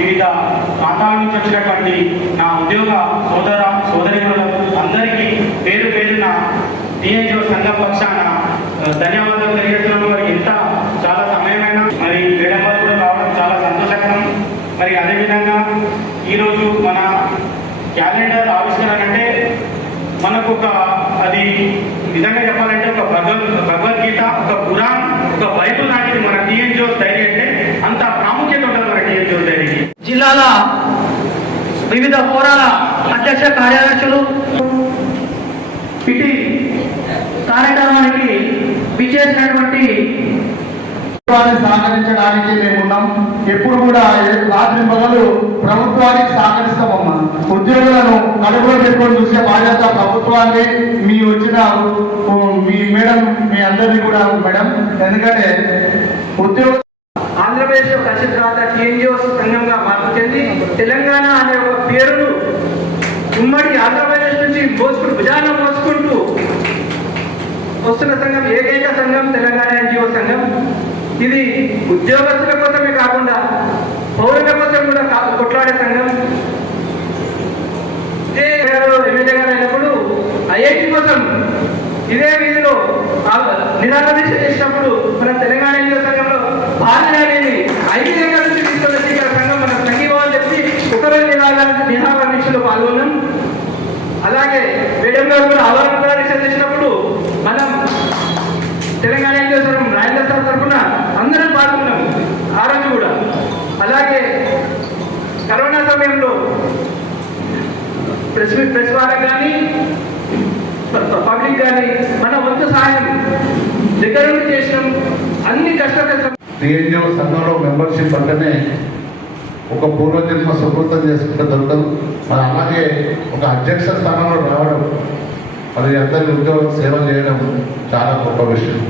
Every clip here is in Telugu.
వివిధ ప్రాంతాల నుంచి వచ్చినటువంటి నా ఉద్యోగ సోదర సోదరిమణులు అందరికీ పేరు పేరున టీఎన్జిఓ సంఘం పక్షాన ధన్యవాదాలు తెలియజేస్తున్నాము మరి ఇంత చాలా సమయమైన మరి మేడం వారు కూడా రావడం చాలా సంతోషకరం. మరి అదేవిధంగా ఈరోజు మన క్యాలెండర్ ఆవిష్కరణ అంటే మనకు ఒక అది నిజంగా చెప్పాలంటే ఒక భగవద్ భగవద్గీత ఒక పురాణ్ ఒక బైబుల్ లాంటిది మన టీఎన్జిఓ డైరీ అంటే అంత ప్రాముఖ్యత ఉంటుంది మన టీఎన్జిఓ డైరీకి జిల్లాల వివిధ ఫోరాల అధ్యక్ష కార్యదర్శులు ఇటీ కార్యక్రమానికి విచ్చేసినటువంటి ప్రభుత్వాన్ని సహకరించడానికి మేమున్నాం ఎప్పుడు కూడా రాత్రి పగలు ప్రభుత్వానికి సహకరిస్తామమ్మా. ఉద్యోగులను కడుపులో పెట్టుకొని చూసే బాధ్యత ప్రభుత్వాన్ని మీ వచ్చిన మీ మేడం మీ అందరినీ కూడా మేడం. ఎందుకంటే ఉద్యోగ ఆంధ్రప్రదేశ్ వచ్చిన తర్వాత టీఎన్జిఓ సంఘంగా మార్పు చెంది తెలంగాణ అనే ఒక పేరును ఉమ్మడి ఆంధ్రప్రదేశ్ నుంచి మోసుకుంటూ భుజాన మోసుకుంటూ వస్తున్న సంఘం ఏకైక సంఘం తెలంగాణ ఎన్జిఓ సంఘం ఇది ఉద్యోగస్తుల కోసమే కాకుండా పౌరుల కోసం కూడా కొట్లాడే సంఘం. ఇదే ఎమ్మెల్యే గారు అయినప్పుడు ఐఐటి కోసం ఇదే వీధిలో నిరాకరణ చేసినప్పుడు మన తెలంగాణ ఎన్నికల సంఘంలో భారత అనేది ఐదు ఎకరాల నుంచి తీసుకొచ్చి ఇక్కడ సంఘం మన సంఘీభావం చెప్పి ఒకరోజు నిరాకరణ నిరాకరణ దీక్షలో పాల్గొన్నాం. అలాగే వేడం గారు కూడా అవగాహన దీక్ష చేసినప్పుడు మనం తెలంగాణ ఎన్నికల సంఘం రాజేంద్ర సార్ తరఫున అందరం పాల్గొన్నాం. ఆ రోజు కూడా. అలాగే కరోనా సమయంలో ప్రెస్ ప్రెస్ వాళ్ళకి కానీ పబ్లిక్ కానీ మన వంతు సహాయం దగ్గర చేసినాం. అన్ని కష్టం టీఎన్జిఓ సంఘంలో మెంబర్షిప్ అంటేనే ఒక పూర్వజన్మ సుకృతం చేసుకుంటే దొరకదు. మరి అలాగే ఒక అధ్యక్ష స్థానంలో రావడం మరి అందరి ఉద్యోగ సేవ చేయడం చాలా గొప్ప విషయం.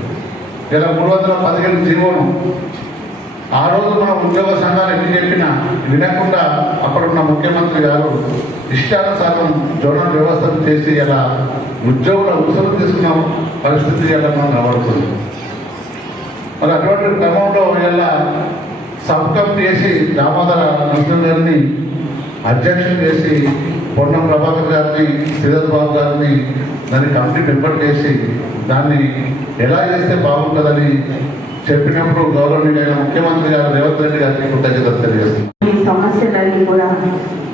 లేదా మూడు వందల పదిహేను జీవోను ఆ రోజు మన ఉద్యోగ సంఘాలు ఎన్ని చెప్పినా వినకుండా అక్కడున్న ముఖ్యమంత్రి గారు ఇష్టానుసారం జోనల్ వ్యవస్థను చేసి ఇలా ఉద్యోగుల ఉత్సవం తీసుకున్న పరిస్థితి ఇలా మనం కనబడుతుంది మరి అటువంటి క్రమంలో ఇలా సబ్ కమిటీ చేసి దామోదర నరసింహ గారిని అధ్యక్షులు చేసి పొన్నం ప్రభాకర్ గారిని శ్రీధర్ బాబు గారిని దాన్ని కమిటీ మెంబర్ చేసి దాన్ని ఎలా చేస్తే బాగుంటుందని చెప్పినప్పుడు గౌరవనీయులైన ముఖ్యమంత్రి గారు రేవంత్ రెడ్డి గారికి కృతజ్ఞతలు తెలియజేస్తున్నాను ఈ సమస్యలన్నీ కూడా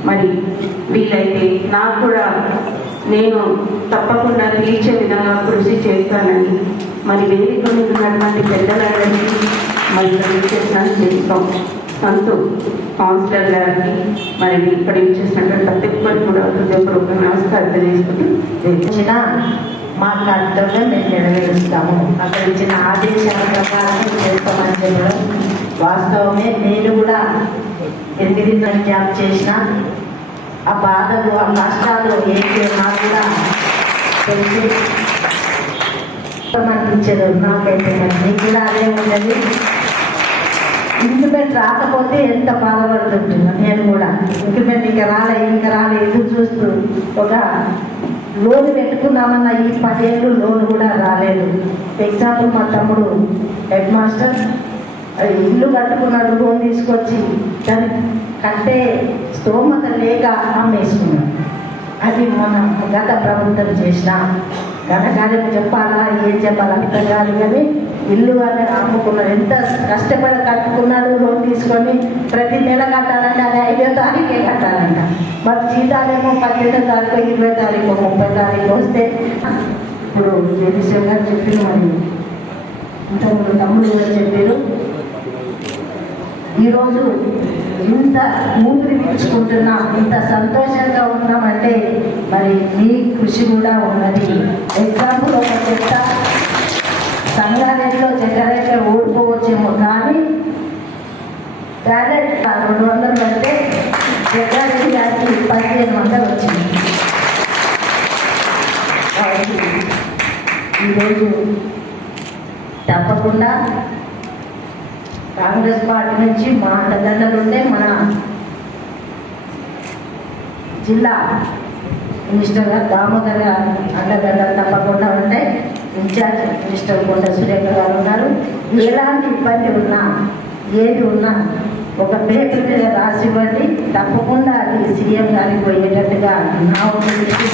మరి వీలైతే నాకు కూడా నేను తప్పకుండా తీర్చే విధంగా కృషి చేస్తానని మరి వేదిక మీద ఉన్నటువంటి పెద్దలందరికీ మరి ఇక్కడ చేసిన చేస్తాం సంతు కౌన్సిలర్ గారికి మరి ఇక్కడ ఇచ్చేసినటువంటి ప్రతి ఒక్కరికి కూడా హృదయపూర్వక నమస్కారం తెలియజేసుకుంటూ ఇచ్చిన మా కర్తవ్యం మేము నెరవేరుస్తాము. అక్కడ ఇచ్చిన ఆదేశాల ప్రకారం చేస్తామని చెప్పడం వాస్తవమే నేను కూడా ఎనిమిది నెలలు జాబ్ చేసిన ఆ బాధలు ఆ కష్టాలు ఏంటి నాకు కూడా తెలిసి అనిపించదు. నాకైతే మీకు కూడా అదే ఉన్నది ఇంక్రిమెంట్ రాకపోతే ఎంత బాధపడుతుంటున్నా నేను కూడా. ఇంక్రిమెంట్ ఇంకా రాలే ఇంకా రాలే ఎదురు చూస్తూ ఒక లోన్ పెట్టుకున్నామన్న ఈ పదేళ్ళు లోన్ కూడా రాలేదు. ఎగ్జాంపుల్ మా తమ్ముడు హెడ్ మాస్టర్ ఇల్లు కట్టుకున్నాడు లోన్ తీసుకొచ్చి దాన్ని కట్టే స్తోమత లేక అమ్మేసుకున్నాడు. అది మన గత ప్రభుత్వం చేసిన ఘనకార్యం చెప్పాలా ఏం చెప్పాలా అర్థం కాదు కానీ ఇల్లు అని అమ్ముకున్నాడు ఎంత కష్టపడి కట్టుకున్నాడు లోన్ తీసుకొని ప్రతి నెల కట్టాలంటే అది ఐదో తారీఖే కట్టాలంట. మరి జీతాలేమో పద్దెనిమిదో తారీఖు ఇరవై తారీఖు ముప్పై తారీఖు వస్తే ఇప్పుడు జగదీశ్వర్ గారు చెప్పిన మరి ఇంతకుముందు తమ్ముడు గారు చెప్పారు. ఈరోజు ఇంత ఊపిరి పీల్చుకుంటున్నా ఇంత సంతోషంగా ఉన్నామంటే మరి మీ కృషి కూడా ఉన్నది. ఎగ్జాంపుల్ ఒక చెత్త సంగారెడ్డిలో చక్కెరేట్లో ఓడిపోవచ్చేమో కానీ బ్యాలెట్ రెండు వందలు పడితే జగ్గారెడ్డి గారికి పదిహేను వందలు వచ్చింది. కాబట్టి ఈరోజు తప్పకుండా కాంగ్రెస్ పార్టీ నుంచి మా అండదండలు ఉండే మన జిల్లా మినిస్టర్ గారు దామోదర్ గారు అండదండలు తప్పకుండా ఉంటాయి ఇన్ఛార్జ్ మినిస్టర్ కొండ సురేఖ గారు ఉన్నారు. ఎలాంటి ఇబ్బంది ఉన్నా ఏది ఉన్నా ఒక పేపర్ మీద రాసి ఇవ్వండి తప్పకుండా అది సీఎం గారికి పోయేటట్టుగా నా ఒపీనియన్